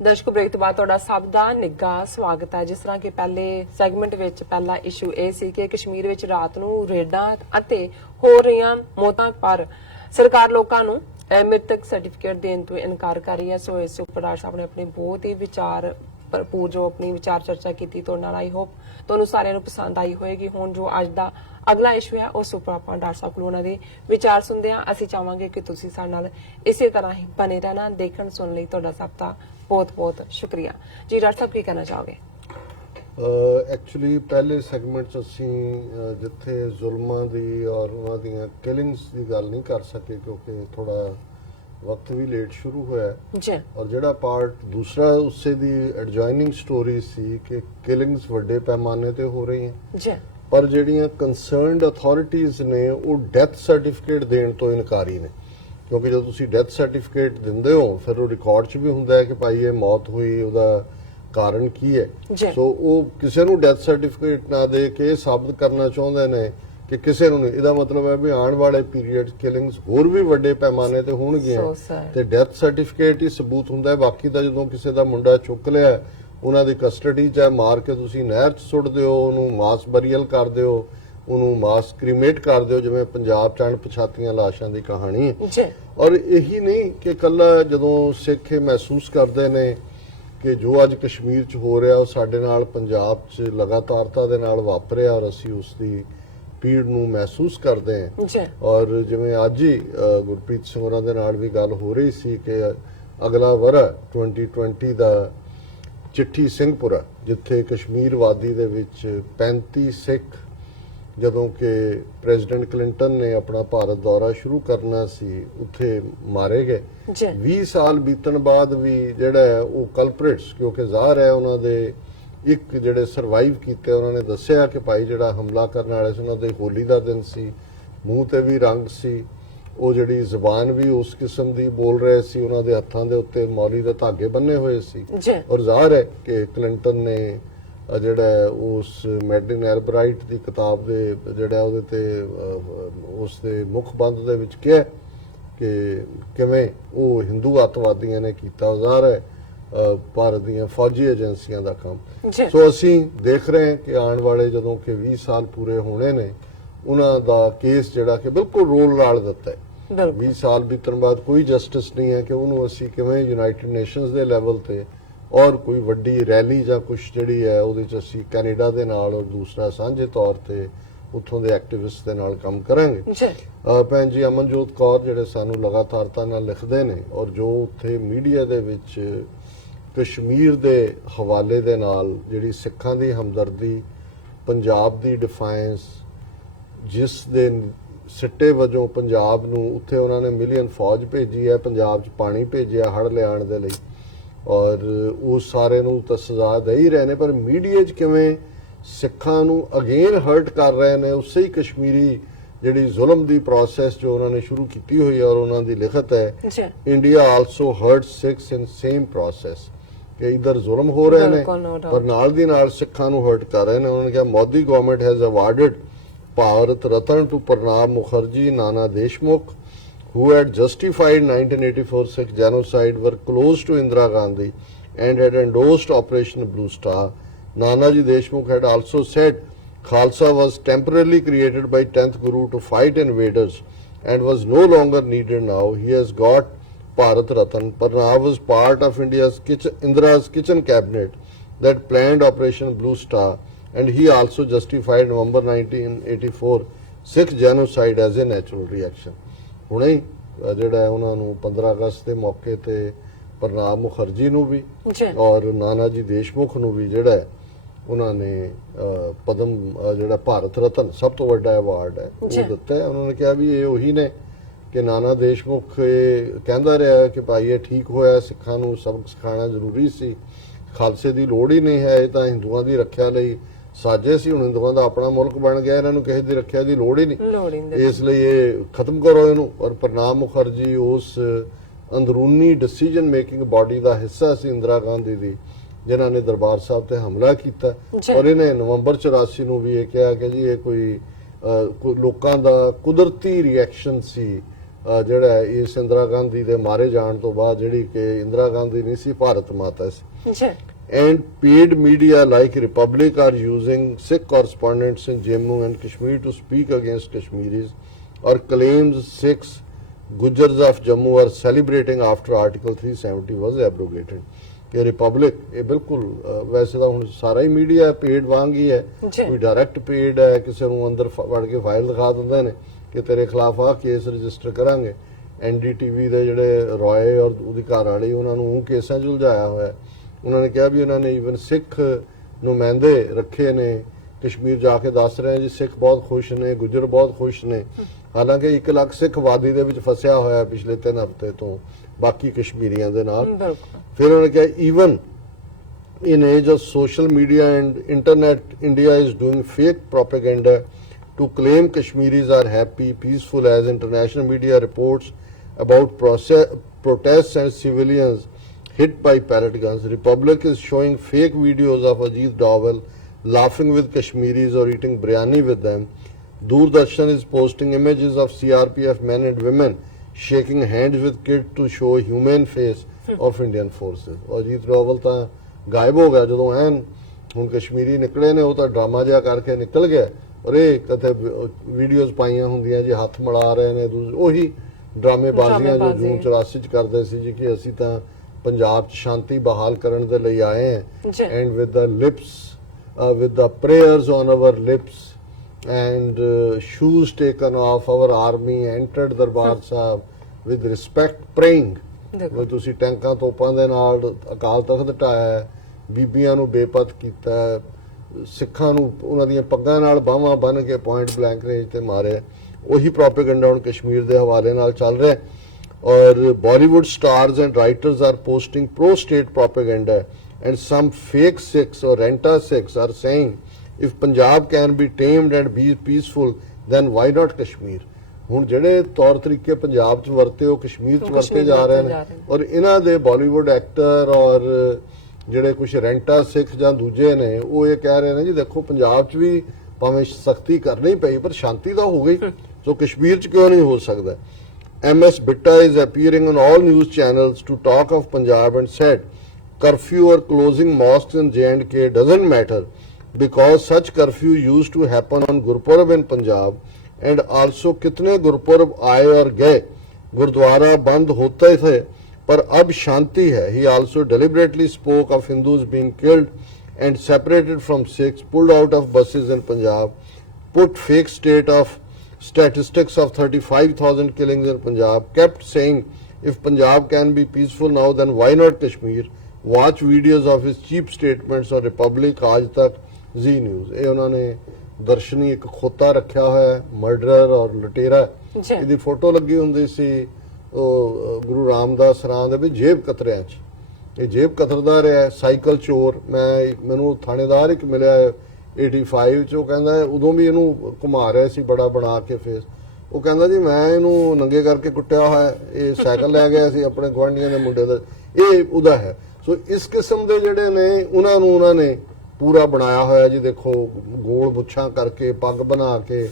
ਦਰਸ਼ਕ ਬ੍ਰੇਕ ਤੋਂ ਬਾਅਦ ਤੁਹਾਡਾ ਸਭ ਦਾ ਨਿੱਘਾ ਸਵਾਗਤ ਹੈ। ਜਿਸ ਤਰ੍ਹਾਂ ਕਿ ਪਹਿਲੇ ਸੈਗਮੈਂਟ ਵਿੱਚ ਪਹਿਲਾ ਇਸ਼ੂ ਇਹ ਸੀ ਕਿ ਕਸ਼ਮੀਰ ਵਿੱਚ ਰਾਤ ਨੂੰ ਰੇਡਾਂ ਅਤੇ ਹੋ ਰਹੀਆਂ ਮੌਤਾਂ ਪਰ ਸਰਕਾਰ ਲੋਕਾਂ ਨੂੰ ਮ੍ਰਿਤਕ ਸਰਟੀਫਿਕੇਟ ਦੇਣ ਤੋਂ ਇਨਕਾਰ ਕਰ ਰਹੀ ਹੈ। ਸੋ ਇਸ ਉੱਪਰ ਡਾਕਟਰ ਸਾਹਿਬ ਨੇ ਆਪਣੇ ਬਹੁਤ ਹੀ ਵਿਚਾਰ ਭਰਪੂਰ ਜੋ ਆਪਣੀ ਵਿਚਾਰ ਚਰਚਾ ਕੀਤੀ ਤੁਹਾਡੇ ਨਾਲ। ਆਈ ਹੋਪ ਤੁਹਾਨੂੰ ਸਾਰਿਆਂ ਨੂੰ ਪਸੰਦ ਆਈ ਹੋਏਗੀ। ਹੁਣ ਜੋ ਅੱਜ ਦਾ ਅਗਲਾ ਇਸ਼ੂ ਹੈ ਉਸ ਉੱਪਰ ਆਪਾਂ ਡਾਕਟਰ ਸਾਹਿਬ ਕੋਲ ਉਹਨਾਂ ਦੇ ਵਿਚਾਰ ਸੁਣਦੇ ਹਾਂ। ਅਸੀਂ ਚਾਹਾਂਗੇ ਕਿ ਤੁਸੀਂ ਸਾਡੇ ਨਾਲ ਇਸੇ ਤਰ੍ਹਾਂ ਹੀ ਬਣੇ ਰਹਿਣਾ। ਦੇਖਣ ਸੁਣਨ ਲਈ ਤੁਹਾਡਾ ਸਭ ਦਾ ਬਹੁਤ ਬਹੁਤ ਸ਼ੁਕਰੀਆ ਜੀ। ਡਾਕਟਰ ਸਾਹਿਬ ਕੀ ਕਹਿਣਾ ਚਾਹੋਗੇ? ਐਕਚੁਅਲੀ ਪਹਿਲੇ ਸੈਗਮੈਂਟ 'ਚ ਅਸੀਂ ਜਿੱਥੇ ਜ਼ੁਲਮਾਂ ਦੀ ਔਰ ਉਹਨਾਂ ਦੀਆਂ ਕਿਲਿੰਗਸ ਦੀ ਗੱਲ ਨਹੀਂ ਕਰ ਸਕੇ ਕਿਉਂਕਿ ਥੋੜਾ ਵਕਤ ਵੀ ਲੇਟ ਸ਼ੁਰੂ ਹੋਇਆ ਜੀ। ਔਰ ਜਿਹੜਾ ਪਾਰਟ ਦੂਸਰਾ ਉਸੇ ਦੀ ਐਡਜੋਇਨਿੰਗ ਸਟੋਰੀ ਸੀ ਕਿ ਕਿਲਿੰਗਸ ਵੱਡੇ ਪੈਮਾਨੇ ਤੇ ਹੋ ਰਹੀਆਂ ਜੀ, ਪਰ ਜਿਹੜੀਆਂ ਕੰਸਰਨਡ ਅਥਾਰਟੀਜ਼ ਨੇ ਉਹ ਡੈਥ ਸਰਟੀਫਿਕੇਟ ਦੇਣ ਤੋਂ ਇਨਕਾਰੀ ਨੇ ਕਿਉਂਕਿ ਜਦੋਂ ਤੁਸੀਂ ਡੈਥ ਸਰਟੀਫਿਕੇਟ ਦਿੰਦੇ ਹੋ ਫਿਰ ਉਹ ਰਿਕਾਰਡ 'ਚ ਵੀ ਹੁੰਦਾ ਹੈ ਕਿ ਭਾਈ ਇਹ ਮੌਤ ਹੋਈ, ਉਹਦਾ ਕਾਰਨ ਕੀ ਹੈ। ਸੋ ਉਹ ਕਿਸੇ ਨੂੰ ਡੈਥ ਸਰਟੀਫਿਕੇਟ ਨਾ ਦੇ ਕੇ ਸਾਬਤ ਕਰਨਾ ਚਾਹੁੰਦੇ ਨੇ ਕਿ ਕਿਸੇ ਨੂੰ ਨਹੀਂ। ਇਹਦਾ ਮਤਲਬ ਹੈ ਵੀ ਆਉਣ ਵਾਲੇ ਪੀਰੀਅਡ ਕਿਲਿੰਗਸ ਹੋਰ ਵੀ ਵੱਡੇ ਪੈਮਾਨੇ ਤੇ ਹੋਣਗੀਆਂ ਤੇ ਡੈਥ ਸਰਟੀਫਿਕੇਟ ਹੀ ਸਬੂਤ ਹੁੰਦਾ ਹੈ। ਬਾਕੀ ਤਾਂ ਜਦੋਂ ਕਿਸੇ ਦਾ ਮੁੰਡਾ ਚੁੱਕ ਲਿਆ ਉਹਨਾਂ ਦੀ ਕਸਟਡੀ 'ਚ ਮਾਰ ਕੇ ਤੁਸੀਂ ਨਹਿਰ 'ਚ ਸੁੱਟ ਦਿਓ, ਉਹਨੂੰ ਮਾਸ ਬਰੀਅਲ ਕਰ ਦਿਓ, ਉਹਨੂੰ ਮਾਸ ਕ੍ਰੀਮੇਟ ਕਰ ਦਿਓ, ਜਿਵੇਂ ਪੰਜਾਬ 'ਚ ਅਣਪਛਾਤੀਆਂ ਲਾਸ਼ਾਂ ਦੀ ਕਹਾਣੀ ਹੈ। ਔਰ ਇਹੀ ਨਹੀਂ ਕਿ ਕੱਲਾ ਜਦੋਂ ਸਿੱਖ ਮਹਿਸੂਸ ਕਰਦੇ ਨੇ ਕਿ ਜੋ ਅੱਜ ਕਸ਼ਮੀਰ 'ਚ ਹੋ ਰਿਹਾ ਉਹ ਸਾਡੇ ਨਾਲ ਪੰਜਾਬ 'ਚ ਲਗਾਤਾਰਤਾ ਦੇ ਨਾਲ ਵਾਪਰਿਆ ਔਰ ਅਸੀਂ ਉਸ ਦੀ ਪੀੜ ਨੂੰ ਮਹਿਸੂਸ ਕਰਦੇ ਹਾਂ। ਔਰ ਜਿਵੇਂ ਅੱਜ ਹੀ ਗੁਰਪ੍ਰੀਤ ਸਿੰਘ ਹੋਰਾਂ ਦੇ ਨਾਲ ਵੀ ਗੱਲ ਹੋ ਰਹੀ ਸੀ ਕਿ ਅਗਲਾ ਵਰ੍ਹਾ 2020 ਦਾ ਚਿੱਠੀ ਸਿੰਘਪੁਰਾ ਜਿੱਥੇ ਕਸ਼ਮੀਰ ਵਾਦੀ ਦੇ ਵਿੱਚ 35 ਸਿੱਖ ਜਦੋਂ ਕਿ ਪ੍ਰੈਜ਼ੀਡੈਂਟ ਕਲਿੰਟਨ ਨੇ ਆਪਣਾ ਭਾਰਤ ਦੌਰਾ ਸ਼ੁਰੂ ਕਰਨਾ ਸੀ ਉੱਥੇ ਮਾਰੇ ਗਏ। 20 ਸਾਲ ਬੀਤਣ ਬਾਅਦ ਵੀ ਜਿਹੜਾ ਹੈ ਉਹ ਕਲਪ੍ਰਿਟਸ ਕਿਉਂਕਿ ਜ਼ਾਹਰ ਹੈ ਉਹਨਾਂ ਦੇ ਇੱਕ ਜਿਹੜੇ ਸਰਵਾਈਵ ਕੀਤੇ ਉਹਨਾਂ ਨੇ ਦੱਸਿਆ ਕਿ ਭਾਈ ਜਿਹੜਾ ਹਮਲਾ ਕਰਨ ਵਾਲੇ ਸੀ ਉਹਨਾਂ ਦੇ ਹੋਲੀ ਦਾ ਦਿਨ ਸੀ, ਮੂੰਹ ਤੇ ਵੀ ਰੰਗ ਸੀ, ਉਹ ਜਿਹੜੀ ਜ਼ੁਬਾਨ ਵੀ ਉਸ ਕਿਸਮ ਦੀ ਬੋਲ ਰਹੇ ਸੀ, ਉਹਨਾਂ ਦੇ ਹੱਥਾਂ ਦੇ ਉੱਤੇ ਮੌਲੀ ਦੇ ਧਾਗੇ ਬੰਨੇ ਹੋਏ ਸੀ। ਔਰ ਜ਼ਾਹਰ ਹੈ ਕਿ ਕਲਿੰਟਨ ਨੇ ਜਿਹੜਾ ਉਸ ਮੈਡਲਿਨ ਐਲਬਰਾਈਟ ਦੀ ਕਿਤਾਬ ਦੇ ਜਿਹੜਾ ਉਹਦੇ ਤੇ ਉਸ ਦੇ ਮੁੱਖ ਬੰਦ ਦੇ ਵਿੱਚ ਕਿਹਾ ਕਿ ਕਿਵੇਂ ਉਹ ਹਿੰਦੂ ਅੱਤਵਾਦੀਆਂ ਨੇ ਕੀਤਾ। ਜ਼ਾਹਰ ਹੈ ਭਾਰਤ ਦੀਆਂ ਫੌਜੀ ਏਜੰਸੀਆਂ ਦਾ ਕੰਮ। ਸੋ ਅਸੀਂ ਦੇਖ ਰਹੇ ਹਾਂ ਕਿ ਆਉਣ ਵਾਲੇ ਜਦੋਂ ਕਿ 20 ਸਾਲ ਪੂਰੇ ਹੋਣੇ ਨੇ ਉਹਨਾਂ ਦਾ ਕੇਸ ਜਿਹੜਾ ਕਿ ਬਿਲਕੁਲ ਰੋਲ ਨਾਲ ਦਿੱਤਾ ਹੈ। 20 ਸਾਲ ਬੀਤਣ ਬਾਅਦ ਕੋਈ ਜਸਟਿਸ ਨਹੀਂ ਹੈ ਕਿ ਉਹਨੂੰ ਅਸੀਂ ਕਿਵੇਂ ਯੂਨਾਈਟਿਡ ਨੇਸ਼ਨਸ ਦੇ ਲੈਵਲ ਤੇ ਔਰ ਕੋਈ ਵੱਡੀ ਰੈਲੀ ਜਾਂ ਕੁਝ ਜਿਹੜੀ ਹੈ ਉਹਦੇ 'ਚ ਅਸੀਂ ਕੈਨੇਡਾ ਦੇ ਨਾਲ ਔਰ ਦੂਸਰਾ ਸਾਂਝੇ ਤੌਰ ਤੇ ਉੱਥੋਂ ਦੇ ਐਕਟਿਵਿਸਟ ਦੇ ਨਾਲ ਕੰਮ ਕਰਾਂਗੇ। ਭੈਣ ਜੀ ਅਮਨਜੋਤ ਕੌਰ ਜਿਹੜੇ ਸਾਨੂੰ ਲਗਾਤਾਰਤਾ ਨਾਲ ਲਿਖਦੇ ਨੇ ਔਰ ਜੋ ਉੱਥੇ ਮੀਡੀਆ ਦੇ ਵਿੱਚ ਕਸ਼ਮੀਰ ਦੇ ਹਵਾਲੇ ਦੇ ਨਾਲ ਜਿਹੜੀ ਸਿੱਖਾਂ ਦੀ ਹਮਦਰਦੀ, ਪੰਜਾਬ ਦੀ ਡਿਫਾਈਂਸ, ਜਿਸ ਦੇ ਸਿੱਟੇ ਵਜੋਂ ਪੰਜਾਬ ਨੂੰ ਉੱਥੇ ਉਹਨਾਂ ਨੇ ਮਿਲੀਅਨ ਫੌਜ ਭੇਜੀ ਹੈ, ਪੰਜਾਬ 'ਚ ਪਾਣੀ ਭੇਜਿਆ ਹੜ੍ਹ ਲਿਆਉਣ ਦੇ ਲਈ ਔਰ ਉਸ ਸਾਰੇ ਨੂੰ ਤਾਂ ਸਜ਼ਾ ਦੇ ਹੀ ਰਹੇ ਨੇ ਪਰ ਮੀਡੀਆ 'ਚ ਕਿਵੇਂ ਸਿੱਖਾਂ ਨੂੰ ਅਗੇਨ ਹਰਟ ਕਰ ਰਹੇ ਨੇ ਉਸੇ ਹੀ ਕਸ਼ਮੀਰੀ ਜਿਹੜੀ ਜ਼ੁਲਮ ਦੀ ਪ੍ਰੋਸੈਸ ਜੋ ਉਹਨਾਂ ਨੇ ਸ਼ੁਰੂ ਕੀਤੀ ਹੋਈ ਹੈ ਔਰ ਉਹਨਾਂ ਦੀ ਲਿਖਤ ਹੈ ਇੰਡੀਆ ਆਲਸੋ ਹਰਟ ਸਿੱਖਸ ਇਨ ਸੇਮ ਪ੍ਰੋਸੈਸ ਕਿ ਇਧਰ ਜ਼ੁਲਮ ਹੋ ਰਹੇ ਨੇ ਪਰ ਨਾਲ ਦੀ ਨਾਲ ਸਿੱਖਾਂ ਨੂੰ ਹਰਟ ਕਰ ਰਹੇ ਨੇ। ਉਹਨਾਂ ਨੇ ਕਿਹਾ Modi government has awarded Bharat Ratna to Pranab Mukherjee, Nana Deshmukh who had justified 1984 Sikh genocide were close to Indira Gandhi and had endorsed Operation Blue Star. Nanaji Deshmukh had also said Khalsa was temporarily created by 10th Guru to fight invaders and was no longer needed now. He has got Bharat Ratan. Pranab was part of Indira's kitchen cabinet that planned Operation Blue Star and he also justified November 1984 Sikh genocide as a natural reaction. ਹੁਣੇ ਜਿਹੜਾ ਉਹਨਾਂ ਨੂੰ 15 ਅਗਸਤ ਦੇ ਮੌਕੇ ਤੇ ਪ੍ਰਣਬ ਮੁਖਰਜੀ ਨੂੰ ਵੀ ਔਰ ਨਾਨਾ ਜੀ ਦੇਸ਼ਮੁਖ ਨੂੰ ਵੀ ਜਿਹੜਾ ਉਹਨਾਂ ਨੇ ਪਦਮ ਜਿਹੜਾ ਭਾਰਤ ਰਤਨ ਸਭ ਤੋਂ ਵੱਡਾ ਅਵਾਰਡ ਹੈ ਉਹ ਦਿੱਤਾ ਹੈ। ਉਹਨਾਂ ਨੇ ਕਿਹਾ ਵੀ ਇਹ ਉਹੀ ਨੇ ਕਿ ਨਾਨਾ ਦੇਸ਼ਮੁਖ ਇਹ ਕਹਿੰਦਾ ਰਿਹਾ ਕਿ ਭਾਈ ਇਹ ਠੀਕ ਹੋਇਆ, ਸਿੱਖਾਂ ਨੂੰ ਸਬਕ ਸਿਖਾਉਣਾ ਜ਼ਰੂਰੀ ਸੀ, ਖਾਲਸੇ ਦੀ ਲੋੜ ਹੀ ਨਹੀਂ ਹੈ, ਇਹ ਤਾਂ ਹਿੰਦੂਆਂ ਦੀ ਰੱਖਿਆ ਲਈ ਸਾਜੇ ਸੀ, ਹੁਣ ਹਿੰਦੂਆਂ ਦਾ ਆਪਣਾ ਮੁਲਕ ਬਣ ਗਿਆ, ਇਹਨਾਂ ਨੂੰ ਕਿਸੇ ਦੀ ਰੱਖਿਆ ਦੀ ਲੋੜ ਹੀ ਨਹੀਂ, ਇਸ ਲਈ ਇਹ ਖਤਮ ਕਰੋ ਇਹਨੂੰ। ਔਰ ਪ੍ਰਣਬ ਮੁਖਰਜੀ ਉਸ ਅੰਦਰੂਨੀ ਡਿਸੀਜਨ ਮੇਕਿੰਗ ਬਾਡੀ ਦਾ ਹਿੱਸਾ ਸੀ ਇੰਦਰਾ ਗਾਂਧੀ ਦੀ ਜਿਨ੍ਹਾਂ ਨੇ ਦਰਬਾਰ ਸਾਹਿਬ ਤੇ ਹਮਲਾ ਕੀਤਾ ਔਰ ਇਹਨੇ ਨਵੰਬਰ 84 ਨੂੰ ਵੀ ਇਹ ਕਿਹਾ ਕਿ ਜੀ ਇਹ ਕੋਈ ਲੋਕਾਂ ਦਾ ਕੁਦਰਤੀ ਰਿਐਕਸ਼ਨ ਸੀ ਜਿਹੜਾ ਇਸ ਇੰਦਰਾ ਗਾਂਧੀ ਦੇ ਮਾਰੇ ਜਾਣ ਤੋਂ ਬਾਅਦ, ਜਿਹੜੀ ਕਿ ਇੰਦਰਾ ਗਾਂਧੀ ਨਹੀਂ ਸੀ, ਭਾਰਤ ਮਾਤਾ ਸੀ। ਜੀ And paid media like Republic are using Sikh correspondents in Jammu and Kashmir to speak against Kashmiris, or claims Sikhs, Gujars of Jammu are celebrating after Article 370 was abrogated. ਕਿ ਰਿਪਬਲਿਕ ਇਹ ਬਿਲਕੁਲ ਵੈਸੇ ਤਾਂ ਹੁਣ ਸਾਰਾ ਹੀ ਮੀਡੀਆ ਪੇਡ ਵਾਂਗ ਹੀ ਹੈ, ਕੋਈ ਡਾਇਰੈਕਟ ਪੇਡ ਹੈ, ਕਿਸੇ ਨੂੰ ਅੰਦਰ ਵੜ ਕੇ ਫਾਈਲ ਦਿਖਾ ਦਿੰਦੇ ਨੇ ਕਿ ਤੇਰੇ ਖਿਲਾਫ ਆ ਕੇਸ ਰਜਿਸਟਰ ਕਰਾਂਗੇ। NDTV ਦੇ ਜਿਹੜੇ ਰॉय ਔਰ ਉਹਦੀ ਘਰ ਵਾਲੀ, ਉਹਨਾਂ ਨੂੰ ਉਹ ਕੇਸਾਂ 'ਚ ਉਲਝਾਇਆ ਹੋਇਆ। ਉਹਨਾਂ ਨੇ ਕਿਹਾ ਵੀ ਉਹਨਾਂ ਨੇ ਈਵਨ ਸਿੱਖ ਨੁਮਾਇੰਦੇ ਰੱਖੇ ਨੇ, ਕਸ਼ਮੀਰ ਜਾ ਕੇ ਦੱਸ ਰਹੇ ਜੀ ਸਿੱਖ ਬਹੁਤ ਖੁਸ਼ ਨੇ, ਗੁੱਜਰ ਬਹੁਤ ਖੁਸ਼ ਨੇ। ਹਾਲਾਂਕਿ 1 ਲੱਖ ਸਿੱਖ ਆਬਾਦੀ ਦੇ ਵਿੱਚ ਫਸਿਆ ਹੋਇਆ ਪਿਛਲੇ 3 ਹਫ਼ਤੇ ਤੋਂ ਬਾਕੀ ਕਸ਼ਮੀਰੀਆਂ ਦੇ ਨਾਲ। ਫਿਰ ਉਹਨਾਂ ਨੇ ਕਿਹਾ even in age of social media and internet, India is doing fake propaganda to claim Kashmiris are happy, peaceful, as international media reports about protests and civilians hit by pellet guns. Republic is showing fake videos of Ajit Doval laughing with Kashmiris or eating biryani with them. Doordarshan is posting images of CRPF men and women shaking hands with kids to show humane face of Indian forces. Ajit Doval ਤਾਂ ਗਾਇਬ ਹੋ ਗਿਆ ਜਦੋਂ ਐਨ ਹੁਣ ਕਸ਼ਮੀਰੀ ਨਿਕਲੇ ਨੇ, ਉਹ ਤਾਂ ਡਰਾਮਾ ਜਿਹਾ ਕਰਕੇ ਨਿਕਲ ਗਿਆ। ਔਰ ਇਹ ਕਦੇ ਵੀਡੀਓਜ਼ ਪਾਈਆਂ ਹੁੰਦੀਆਂ ਜੀ ਹੱਥ ਮਿਲਾ ਰਹੇ ਨੇ, ਉਹੀ ਡਰਾਮੇਬਾਜ਼ੀਆਂ ਜੋ ਜੂਨ 84 ਚ ਕਰਦੇ ਸੀ ਜੀ ਕਿ ਅਸੀਂ ਤਾਂ ਪੰਜਾਬ 'ਚ ਸ਼ਾਂਤੀ ਬਹਾਲ ਕਰਨ ਦੇ ਲਈ ਆਏ ਹਾਂ। And with the lips, with the prayers on our lips and shoes taken off, our army entered Darbar Sahib with respect praying। ਵੀ ਤੁਸੀਂ ਟੈਂਕਾਂ ਤੋਪਾਂ ਦੇ ਨਾਲ ਅਕਾਲ ਤਖਤ ਢਾਇਆ, ਬੀਬੀਆਂ ਨੂੰ ਬੇਪਤ ਕੀਤਾ, ਸਿੱਖਾਂ ਨੂੰ ਉਹਨਾਂ ਦੀਆਂ ਪੱਗਾਂ ਨਾਲ ਬਾਹਾਂ ਬੰਨ੍ਹ ਕੇ ਪੁਆਇੰਟ ਬਲੈਂਕ ਰੇਂਜ ਤੇ ਮਾਰਿਆ। ਉਹੀ ਪ੍ਰੋਪੇਗੈਂਡਾ ਹੁਣ ਕਸ਼ਮੀਰ ਦੇ ਹਵਾਲੇ ਨਾਲ ਚੱਲ ਰਿਹਾ। ਔਰ Bollywood stars and writers are posting pro state propaganda and some fake Sikhs ਔਰ rent a Sikhs are saying if Punjab can be tamed and be peaceful, then why not Kashmir? ਹੁਣ ਜਿਹੜੇ ਤੌਰ ਤਰੀਕੇ ਪੰਜਾਬ 'ਚ ਵਰਤੇ ਉਹ ਕਸ਼ਮੀਰ 'ਚ ਵਰਤੇ ਜਾ ਰਹੇ ਨੇ। ਔਰ ਇਹਨਾਂ ਦੇ ਬਾਲੀਵੁੱਡ ਐਕਟਰ ਔਰ ਜਿਹੜੇ ਕੁਝ ਰੈਂਟਾ ਸਿੱਖ ਜਾਂ ਦੂਜੇ ਨੇ, ਉਹ ਇਹ ਕਹਿ ਰਹੇ ਨੇ ਜੀ ਦੇਖੋ ਪੰਜਾਬ 'ਚ ਵੀ ਭਾਵੇਂ ਸਖਤੀ ਕਰਨੀ ਪਈ ਪਰ ਸ਼ਾਂਤੀ ਤਾਂ ਹੋ ਗਈ, ਸੋ ਕਸ਼ਮੀਰ 'ਚ ਕਿਉਂ ਨਹੀਂ ਹੋ ਸਕਦਾ। MS Bitta is appearing on all news channels to talk of Punjab and said curfew or closing mosques in J&K doesn't matter because such curfew used to happen on Gurpurab in Punjab and also कितने गुरपुरब आए और गए, गुरुद्वारा बंद होते थे पर अब शांति है। He also deliberately spoke of Hindus being killed and separated from Sikhs, pulled out of buses in Punjab, put fake state of statistics of 35,000 killings in Punjab, kept saying if Punjab can be peaceful now then why not Kashmir? Watch videos of his cheap statements on Republic, Aaj Tak, Z News। ਇਹ ਉਹਨਾਂ ਨੇ ਦਰਸ਼ਨੀ ਇੱਕ ਖੋਤਾ ਰੱਖਿਆ ਹੋਇਆ, ਮਰਡਰਰ ਔਰ ਲੁਟੇਰਾ। ਇਹਦੀ photo ਲੱਗੀ ਹੁੰਦੀ ਸੀ ਉਹ ਗੁਰੂ ਰਾਮਦਾਸ ਰਾਂ ਦੇ ਵੀ ਜੇਬ ਕਤਰਿਆਂ 'ਚ, ਇਹ ਜੇਬ ਕਤਰਦਾ ਰਿਹਾ। ਸਾਈਕਲ ਚੋਰ, ਮੈਨੂੰ ਥਾਣੇਦਾਰ ਇੱਕ ਮਿਲਿਆ 85 'ਚ, ਉਹ ਕਹਿੰਦਾ ਉਦੋਂ ਵੀ ਇਹਨੂੰ ਘੁਮਾ ਰਿਹਾ ਸੀ ਬੜਾ ਬਣਾ ਕੇ ਫੇਸ। ਉਹ ਕਹਿੰਦਾ ਜੀ ਮੈਂ ਇਹਨੂੰ ਨੰਗੇ ਕਰਕੇ ਕੁੱਟਿਆ ਹੋਇਆ, ਇਹ ਸਾਈਕਲ ਲੈ ਗਿਆ ਸੀ ਆਪਣੇ ਗੁਆਂਢੀਆਂ ਦੇ ਮੁੰਡੇ ਦਾ, ਇਹ ਉਹਦਾ ਹੈ। ਸੋ ਇਸ ਕਿਸਮ ਦੇ ਜਿਹੜੇ ਨੇ ਉਹਨਾਂ ਨੇ ਪੂਰਾ ਬਣਾਇਆ ਹੋਇਆ ਜੀ। ਦੇਖੋ ਗੋਲ ਮੁੱਛਾਂ ਕਰਕੇ, ਪੱਗ ਬਣਾ ਕੇ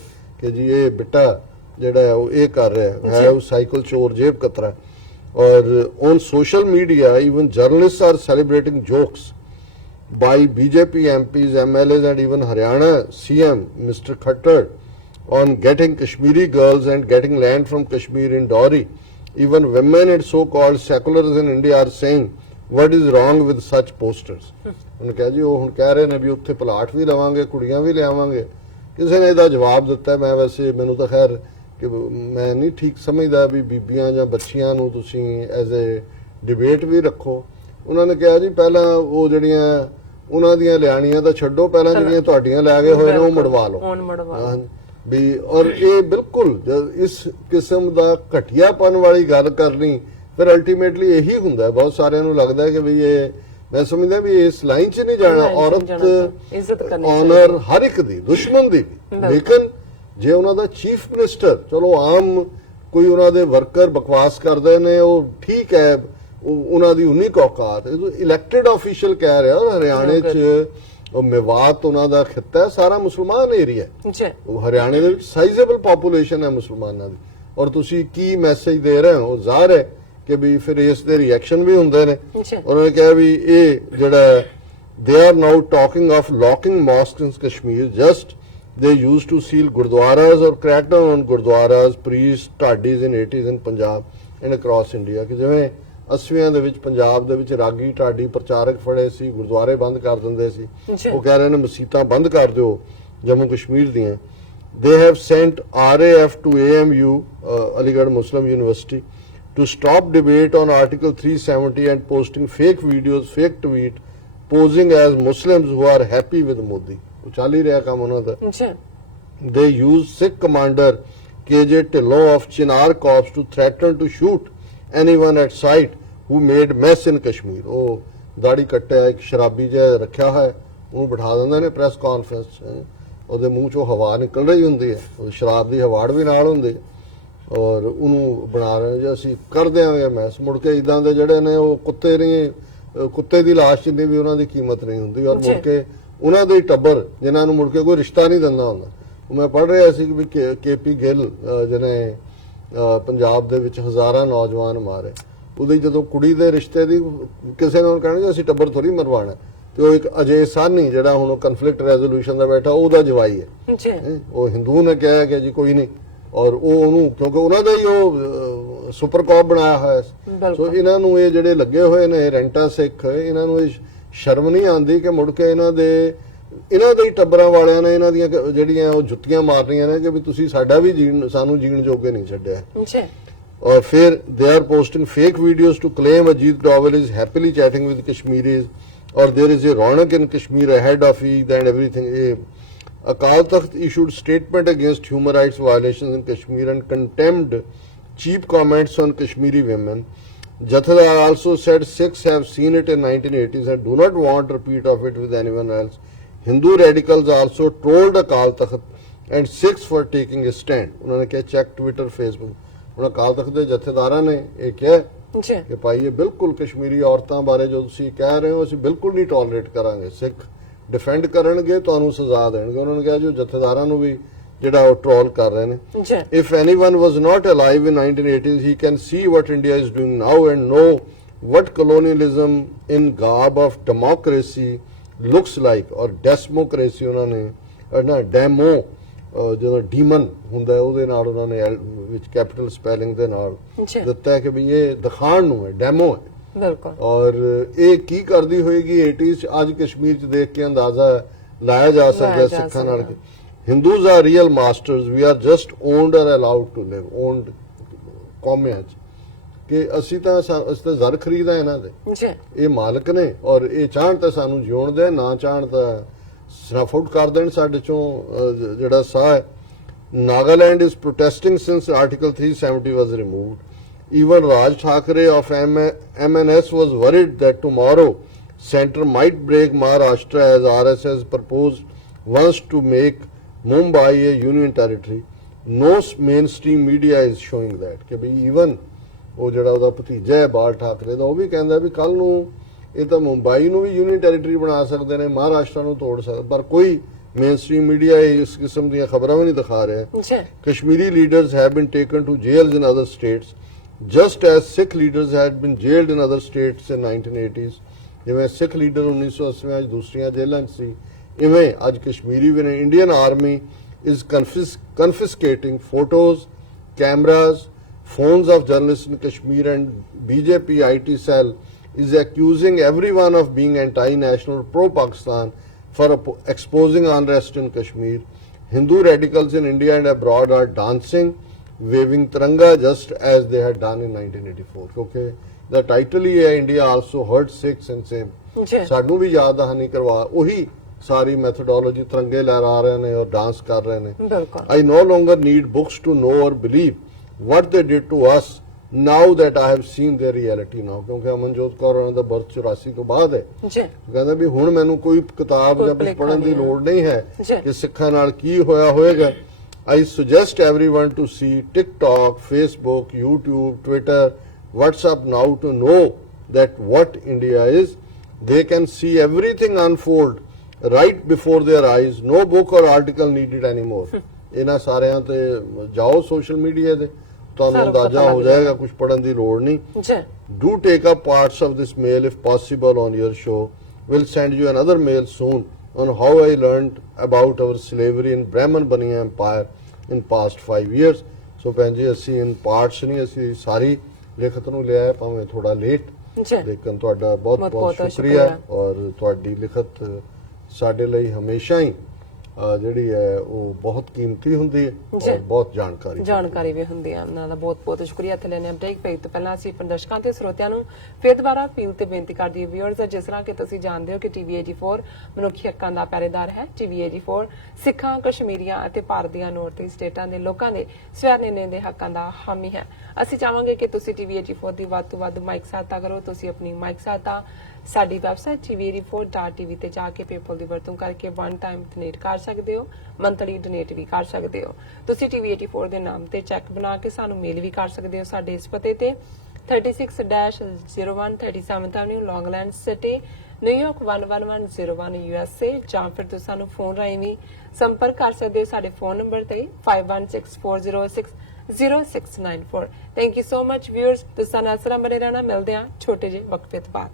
ਕਿ ਜੀ ਇਹ ਬਿੱਟਾ ਜਿਹੜਾ ਹੈ ਉਹ ਇਹ ਕਰ ਰਿਹਾ ਹੈ, ਉਹ ਸਾਈਕਲ ਚੋਰ ਜੇਬ ਕਤਰਾ। ਔਰ on social media even journalist are celebrating jokes by BJP MPs, MLAs and even Haryana CM Mr. Khattar on getting Kashmiri girls and getting land from Kashmir in dowry. Even women and so-called seculars in India are saying what is wrong with such posters। ਉਹਨੇ ਕਿਹਾ ਜੀ ਉਹ ਹੁਣ ਕਹਿ ਰਹੇ ਨੇ ਵੀ ਉੱਥੇ plot ਵੀ ਲਵਾਂਗੇ, ਕੁੜੀਆਂ ਵੀ ਲਿਆਵਾਂਗੇ। ਕਿਸੇ ਨੇ ਇਹਦਾ ਜਵਾਬ ਦਿੱਤਾ, ਮੈਂ ਵੈਸੇ ਮੈਨੂੰ ਤਾਂ ਖੈਰ ਕਿ ਮੈਂ ਨਹੀਂ ਠੀਕ ਸਮਝਦਾ ਵੀ ਬੀਬੀਆਂ ਜਾਂ ਬੱਚੀਆਂ ਨੂੰ ਤੁਸੀਂ ਐਜ਼ ਏ ਡਿਬੇਟ ਵੀ ਰੱਖੋ। ਉਹਨਾਂ ਨੇ ਕਿਹਾ ਜੀ ਪਹਿਲਾਂ ਉਹ ਜਿਹੜੀਆਂ ਉਹਨਾਂ ਦੀਆਂ ਲਿਆਣੀਆਂ ਤਾਂ ਛੱਡੋ, ਪਹਿਲਾਂ ਜਿਹੜੀਆਂ ਤੁਹਾਡੀਆਂ ਲੈ ਗਏ ਹੋਏ ਨੇ ਉਹ ਮੜਵਾ ਲਓ ਵੀ। ਔਰ ਇਹ ਬਿਲਕੁਲ ਇਸ ਕਿਸਮ ਦਾ ਘਟੀਆਪਨ ਵਾਲੀ ਗੱਲ ਕਰਨੀ ਫਿਰ ਅਲਟੀਮੇਟਲੀ ਇਹੀ ਹੁੰਦਾ। ਬਹੁਤ ਸਾਰਿਆਂ ਨੂੰ ਲੱਗਦਾ ਕਿ ਵੀ ਇਹ, ਮੈਂ ਸਮਝਦਾ ਵੀ ਇਸ ਲਾਈਨ 'ਚ ਨਹੀਂ ਜਾਣਾ। ਔਰਤ ਆਨਰ ਹਰ ਇੱਕ ਦੀ, ਦੁਸ਼ਮਣ ਦੀ ਵੀ, ਲੇਕਿਨ ਜੇ ਉਹਨਾਂ ਦਾ ਚੀਫ ਮਿਨਿਸਟਰ, ਚਲੋ ਆਮ ਕੋਈ ਉਹਨਾਂ ਦੇ ਵਰਕਰ ਬਕਵਾਸ ਕਰਦੇ ਨੇ ਉਹ ਠੀਕ ਹੈ, ਉਹਨਾਂ ਦੀ ਉਨੀ ਔਕਾਤ, ਇਲੈਕਟਿਡ ਆਫੀਸ਼ੀਅਲ ਕਹਿ ਰਿਹਾ। ਹਰਿਆਣੇ 'ਚ ਮੇਵਾਤ ਉਹਨਾਂ ਦਾ ਖਿੱਤਾ ਸਾਰਾ ਮੁਸਲਮਾਨ ਏਰੀਆ, ਹਰਿਆਣੇ ਦੇ ਵਿੱਚ ਸਾਈਜ਼ੇਬਲ ਪਾਪੂਲੇਸ਼ਨ ਹੈ ਮੁਸਲਮਾਨਾਂ ਦੀ। ਔਰ ਤੁਸੀਂ ਕੀ ਮੈਸੇਜ ਦੇ ਰਹੇ ਹੋ, ਜ਼ਾਹਰ ਹੈ ਕਿ ਵੀ ਫਿਰ ਇਸ ਦੇ ਰਿਐਕਸ਼ਨ ਵੀ ਹੁੰਦੇ ਨੇ। ਉਹਨਾਂ ਨੇ ਕਿਹਾ ਵੀ ਇਹ ਜਿਹੜਾ they are now talking of locking mosques in Kashmir, just they used to seal gurdwaras or crack down on gurdwaras, priests, dhadis in 80s in Punjab and across India। ਕਿ ਜਿਵੇਂ 80ਵਿਆਂ ਦੇ ਵਿੱਚ ਪੰਜਾਬ ਦੇ ਵਿੱਚ ਰਾਗੀ ਢਾਡੀ ਪ੍ਰਚਾਰਕ ਫੜੇ ਸੀ, ਗੁਰਦੁਆਰੇ ਬੰਦ ਕਰ ਦਿੰਦੇ ਸੀ, ਉਹ ਕਹਿ ਰਹੇ ਨੇ ਮਸੀਤਾਂ ਬੰਦ ਕਰ ਦਿਓ ਜੰਮੂ ਕਸ਼ਮੀਰ ਦੀਆਂ। They have sent RAF to AMU, Aligarh Muslim University, to stop debate on Article 370 and posting fake videos, fake tweet, posing as Muslims who are happy with Modi। ਉਹ ਚੱਲ ਹੀ ਰਿਹਾ ਕੰਮ ਉਹਨਾਂ ਦਾ। They used Sikh commander KJ Dhillon of Chinar Corps to threaten to shoot anyone at sight who made mess in Kashmir। ਉਹ ਦਾੜੀ ਕੱਟਿਆ ਇੱਕ ਸ਼ਰਾਬੀ ਜਿਹਾ ਰੱਖਿਆ ਹੈ, ਉਹਨੂੰ ਬਿਠਾ ਦਿੰਦੇ ਨੇ ਪ੍ਰੈਸ ਕਾਨਫਰੰਸ, ਉਹਦੇ ਮੂੰਹ ਚੋਂ ਹਵਾ ਨਿਕਲ ਰਹੀ ਹੁੰਦੀ ਹੈ, ਉਹ ਸ਼ਰਾਬ ਦੀ ਹਵਾੜ ਵੀ ਨਾਲ ਹੁੰਦੀ ਹੈ, ਔਰ ਉਹਨੂੰ ਬਣਾ ਰਹੇ ਜੇ ਅਸੀਂ ਕਰ ਦਿਆਂਗੇ ਮੈਸ। ਮੁੜ ਕੇ ਇਦਾਂ ਦੇ ਜਿਹੜੇ ਨੇ ਉਹ ਕੁੱਤੇ ਨਹੀਂ, ਕੁੱਤੇ ਦੀ ਲਾਸ਼ ਜਿੰਨੀ ਵੀ ਉਹਨਾਂ ਦੀ ਕੀਮਤ ਨਹੀਂ ਹੁੰਦੀ, ਔਰ ਮੁੜ ਕੇ ਉਹਨਾਂ ਦੇ ਟੱਬਰ ਜਿਨ੍ਹਾਂ ਨੂੰ ਮੁੜ ਕੇ ਕੋਈ ਰਿਸ਼ਤਾ ਨਹੀਂ ਦਿੰਦਾ ਹੁੰਦਾ। ਮੈਂ ਪੜ੍ਹ ਰਿਹਾ ਸੀ ਵੀ KP ਗਿੱਲ ਜਿਹਨੇ ਪੰਜਾਬ ਦੇ ਵਿੱਚ ਹਜ਼ਾਰਾਂ ਨੌਜਵਾਨ ਮਾਰੇ, ਉਹਦੀ ਜਦੋਂ ਕੁੜੀ ਦੇ ਰਿਸ਼ਤੇ ਦੀ ਕਿਸੇ ਨੂੰ ਕਹਿਣਗੇ ਅਸੀਂ ਟੱਬਰ ਥੋੜੀ ਮਰਵਾਣਾ, ਤੇ ਉਹ ਇੱਕ ਅਜੇ ਸਾਹਨੀ ਜਿਹੜਾ ਹੁਣ ਕਨਫਲਿਕਟ ਰੈਜ਼ੋਲੂਸ਼ਨ ਦਾ ਬੈਠਾ ਉਹਦਾ ਜਵਾਈ ਹੈ। ਉਹ ਹਿੰਦੂ ਨੇ ਕਿਹਾ ਕਿ ਜੀ ਕੋਈ ਨਹੀਂ, ਔਰ ਉਹ ਉਹਨੂੰ ਕਿਉਂਕਿ ਉਹਨਾਂ ਦਾ ਹੀ ਉਹ ਸੁਪਰ ਕੌਪ ਬਣਾਇਆ ਹੋਇਆ। ਸੋ ਇਹਨਾਂ ਨੂੰ ਇਹ ਜਿਹੜੇ ਲੱਗੇ ਹੋਏ ਨੇ ਰੈਂਟਾ ਸਿੱਖ, ਇਹਨਾਂ ਨੂੰ ਇਹ ਸ਼ਰਮ ਨਹੀਂ ਆਉਂਦੀ ਕਿ ਮੁੜ ਕੇ ਇਹਨਾਂ ਦੇ ਹੀ ਟੱਬਰਾਂ ਵਾਲਿਆਂ ਨੇ ਇਹਨਾਂ ਦੀਆਂ ਜਿਹੜੀਆਂ ਉਹ ਜੁੱਤੀਆਂ ਮਾਰਨੀਆਂ ਨੇ ਕਿ ਵੀ ਤੁਸੀਂ ਸਾਡਾ ਵੀ ਸਾਨੂੰ ਜੀਣ ਜੋਗੇ ਨਹੀਂ ਛੱਡਿਆ। ਔਰ ਫਿਰ they are posting fake videos to claim Ajit Doval is happily chatting with Kashmiris, or there is a Raunak in Kashmir ahead of Eid and everything। Akal Takht issued statement against human rights violations in Kashmir and condemned cheap comments on Kashmiri women। Jathedar also said Sikhs have seen it in 1980s and do not want repeat of it with anyone else। Hindu radicals also trolled Akal Takht and Sikhs for taking a stand। उन्होंने कहा check Twitter, Facebook। ਹੁਣ ਅਕਾਲ ਤਖਤ ਦੇ ਜਥੇਦਾਰਾਂ ਨੇ ਇਹ ਕਿਹਾ ਕਿ ਭਾਈ ਇਹ ਬਿਲਕੁਲ ਕਸ਼ਮੀਰੀ ਔਰਤਾਂ ਬਾਰੇ ਜੋ ਤੁਸੀਂ ਕਹਿ ਰਹੇ ਹੋ ਅਸੀਂ ਬਿਲਕੁਲ ਨਹੀਂ ਟੋਲਰੇਟ ਕਰਾਂਗੇ, ਸਿੱਖ ਡਿਫੈਂਡ ਕਰਨਗੇ ਤੁਹਾਨੂੰ ਸਜ਼ਾ ਦੇਣਗੇ। ਉਹਨਾਂ ਨੇ ਕਿਹਾ ਜੋ ਜਥੇਦਾਰਾਂ ਨੂੰ ਵੀ ਜਿਹੜਾ ਉਹ ਟ੍ਰੋਲ ਕਰ ਰਹੇ ਨੇ। If anyone was not alive in 1980s, he can see what India is doing now and know what colonialism in garb of democracy looks like। ਔਰ ਡੈਮੋਕ੍ਰੇਸੀ ਉਹਨਾਂ ਨੇ ਨਾ ਡੈਮੋ ਜਦੋਂ ਡੀਮਨ ਹੁੰਦਾ ਉਹਦੇ ਨਾਲ ਉਹਨਾਂ ਨੇ ਵਿੱਚ ਕੈਪੀਟਲ ਸਪੈਲਿੰਗ ਦੇ ਨਾਲ ਦਿੱਤਾ ਕਿ ਵੀ ਇਹ ਦਿਖਾਣ ਨੂੰ ਹੈ, ਡੈਮੋ ਹੈ। ਬਿਲਕੁਲ। ਔਰ ਇਹ ਕੀ ਕਰਦੀ ਹੋਏਗੀ 80s ਅੱਜ ਕਸ਼ਮੀਰ ਚ ਦੇਖ ਕੇ ਅੰਦਾਜ਼ਾ ਲਾਇਆ ਜਾ ਸਕਦਾ ਸਿੱਖਾਂ ਨਾਲ। Hindus are real masters, we are just owned are allowed to live. Owned ਕੌਮਿਆਂ ਚ ਕਿ ਅਸੀਂ ਤਾਂ ਜ਼ਰ ਖਰੀਦਾ ਇਹਨਾਂ ਦੇ, ਇਹ ਮਾਲਕ ਨੇ, ਔਰ ਇਹ ਚਾਹਣ ਤਾਂ ਸਾਨੂੰ ਜਿਉਣ ਦੇ, ਨਾ ਚਾਹਣ ਤਾਂ ਸਨਫ ਆਊਟ ਕਰ ਦੇਣ ਸਾਡੇ ਚੋਂ ਜਿਹੜਾ ਸਾਹ ਹੈ। Nagaland is protesting since Article 370 was removed। Even Raj Thackeray of MNS was worried that tomorrow centre might break Maharashtra as RSS proposed once to make Mumbai a union territory। No mainstream media is showing that। ਕਿ ਵੀ even ਉਹ ਜਿਹੜਾ ਉਹਦਾ ਭਤੀਜਾ ਹੈ ਬਾਲ ਠਾਕਰੇ ਦਾ, ਉਹ ਵੀ ਕਹਿੰਦਾ ਵੀ ਕੱਲ ਨੂੰ ਇਹ ਤਾਂ ਮੁੰਬਈ ਨੂੰ ਵੀ ਯੂਨੀਅਨ ਟੈਰੀਟਰੀ ਬਣਾ ਸਕਦੇ ਨੇ, ਮਹਾਰਾਸ਼ਟਰ ਨੂੰ ਤੋੜ ਸਕਦੇ, ਪਰ ਕੋਈ ਮੇਨਸਟ੍ਰੀਮ ਮੀਡੀਆ ਇਸ ਕਿਸਮ ਦੀਆਂ ਖਬਰਾਂ ਵੀ ਨਹੀਂ ਦਿਖਾ ਰਿਹਾ। Kashmiri leaders have been taken to jails in other states just as Sikh leaders had been jailed in other states in 1980s। ਜਿਵੇਂ ਸਿੱਖ ਲੀਡਰ 1980 ਚ ਦੂਸਰੀਆਂ ਜੇਲ੍ਹਾਂ 'ਚ ਸੀ, ਇਵੇਂ ਅੱਜ ਕਸ਼ਮੀਰੀ ਵੀ ਨੇ। Indian army is confiscating photos, cameras, phones of journalists in Kashmir, and BJP IT cell is accusing everyone of being anti-national, pro-Pakistan for exposing unrest in Kashmir. Hindu radicals in India and abroad are dancing, waving Tiranga just as they had done in 1984. Okay, the title ही है India also hurt Sikhs and same. सानू भी याद दहानी करवा वही सारी methodology तिरंगे लहरा रहे ने और डांस कर रहे ने. I no longer need books to know or believe what they did to us now that I have seen their reality now. क्योंकि अमनजोत कौर ਉਹਨਾਂ ਦਾ ਬਰਥ 84 ਤੋਂ ਬਾਅਦ ਹੈ ਜੀ, ਕਹਿੰਦਾ ਵੀ ਹੁਣ ਮੈਨੂੰ ਕੋਈ ਕਿਤਾਬ ਜਾਂ ਕੁਝ ਪੜ੍ਹਨ ਦੀ ਲੋੜ ਨਹੀਂ ਹੈ ਕਿ ਸਿੱਖਾਂ ਨਾਲ ਕੀ ਹੋਇਆ ਹੋਵੇਗਾ. I suggest everyone to see TikTok, Facebook, YouTube, Twitter, WhatsApp now to know that what India is. They can see everything unfold right before their eyes. No book or article needed anymore. ਇਹਨਾਂ ਸਾਰਿਆਂ ਤੇ ਜਾਓ social media ਤੇ ਤੁਹਾਨੂੰ ਸਾਰਾ ਪਤਾ ਅੰਦਾਜ਼ਾ ਹੋ ਲੱਗ ਜਾਏਗਾ, ਕੁਝ ਪੜਨ ਦੀ ਲੋੜ ਨਹੀਂ। ਜੀ Do take up parts of this mail if possible on your show. We'll send you another mail soon on how I learned about our slavery in Brahman Baniya Empire in past 5 years. So ਭੈਣ ਜੀ ਅਸੀਂ in parts ਨਹੀਂ, ਅਸੀਂ ਸਾਰੀ ਲਿਖਤ ਨੂੰ ਲਿਆ ਹੈ, ਭਾਵੇਂ ਥੋੜਾ ਲੇਟ, ਜੀ ਲੇਕਿਨ ਤੁਹਾਡਾ ਬਹੁਤ ਬਹੁਤ ਬਹੁਤ ਸ਼ੁਕਰੀਆ। ਔਰ ਤੁਹਾਡੀ ਲਿਖਤ ਸਾਡੇ ਲਈ ਹਮੇਸ਼ਾ ਹੀ ਜਿਹੜੀ ਹੈ ਉਹ ਬਹੁਤ ਕੀਮਤੀ ਹੁੰਦੀ ਹੈ ਜੀ। ਔਰ ਬਹੁਤ ਜਾਣਕਾਰੀ ਵੀ ਹੁੰਦੀ ਹੈ। ਉਹਨਾਂ ਦਾ ਬਹੁਤ ਬਹੁਤ ਸ਼ੁਕਰੀਆ। ਇੱਥੇ ਲੈਣੇ ਬ੍ਰੇਕ ਬ੍ਰੇਕ ਤੋਂ ਪਹਿਲਾਂ ਅਸੀਂ ਦਰਸ਼ਕਾਂ ਤੇ ਸਰੋਤਿਆਂ ਨੂੰ ਫਿਰ ਦੁਬਾਰਾ ਅਪੀਲ ਤੇ ਬੇਨਤੀ ਕਰਦੀ ਹਾਂ ਵਿਊਅਰਸ, ਜਿਸ ਤਰ੍ਹਾਂ ਕਿ ਤੁਸੀਂ ਜਾਣਦੇ ਹੋ ਕਿ ਟੀਵੀ 84 ਮਨੁੱਖੀ ਹੱਕਾਂ ਦਾ ਪਹਿਰੇਦਾਰ ਹੈ। ਟੀਵੀ 84 ਸਿੱਖਾਂ, ਕਸ਼ਮੀਰੀਆਂ ਅਤੇ ਭਾਰਤ ਦੀਆਂ ਨੌਰਥ ਈਸਟ ਸਟੇਟਾਂ ਦੇ ਲੋਕਾਂ ਦੇ ਸਵੈ ਨਿਰਣੇ ਦੇ ਹੱਕਾਂ ਦਾ ਹਾਮੀ ਹੈ। ਅਸੀਂ ਚਾਹਾਂਗੇ ਕਿ ਤੁਸੀਂ ਟੀਵੀ 84 ਦੀ ਵੱਧ ਤੋਂ ਵੱਧ ਮਾਈਕ ਸਹਾਇਤਾ ਕਰੋ। ਤੁਸੀਂ ਆਪਣੀ ਮਾਈਕ ਸਹਾਇਤਾ ਸਾਡੀ ਵੈਬਸਾਈਟ tv84.tv ਤੇ ਜਾ ਕੇ ਪੇਪਲ ਦੀ ਵਰਤੋਂ ਕਰਕੇ ਵਨ ਟਾਈਮ ਡੋਨੇਟ ਕਰ ਸਕਦੇ ਹੋ, ਮੰਥਲੀ ਡੋਨੇਟ ਵੀ ਕਰ ਸਕਦੇ ਹੋ। ਤੁਸੀਂ ਟੀਵੀ 84 ਦੇ ਨਾਮ ਤੇ ਚੈੱਕ ਬਣਾ ਕੇ ਸਾਨੂੰ ਮੇਲ ਵੀ ਕਰ ਸਕਦੇ ਹੋ ਸਾਡੇ ਇਸ ਪਤੇ ਤੇ 36-01 37th Avenue, Long Island city, New York 11101 USA, ਜਾਂ ਫਿਰ ਤੁਸੀਂ ਸਾਨੂੰ ਫੋਨ ਰਾਹੀਂ ਵੀ ਸੰਪਰਕ ਕਰ ਸਕਦੇ ਹੋ ਸਾਡੇ ਫੋਨ ਨੰਬਰ ਤੇ 5164060694। Thank you so much viewers, ਤੁਸੀਂ ਨਾਲ ਬਣੇ ਰਹਿਣਾ। ਮਿਲਦੇ ਹਾਂ ਛੋਟੇ ਜਿਹੇ ਵਕਫੇ ਤੋਂ ਬਾਅਦ।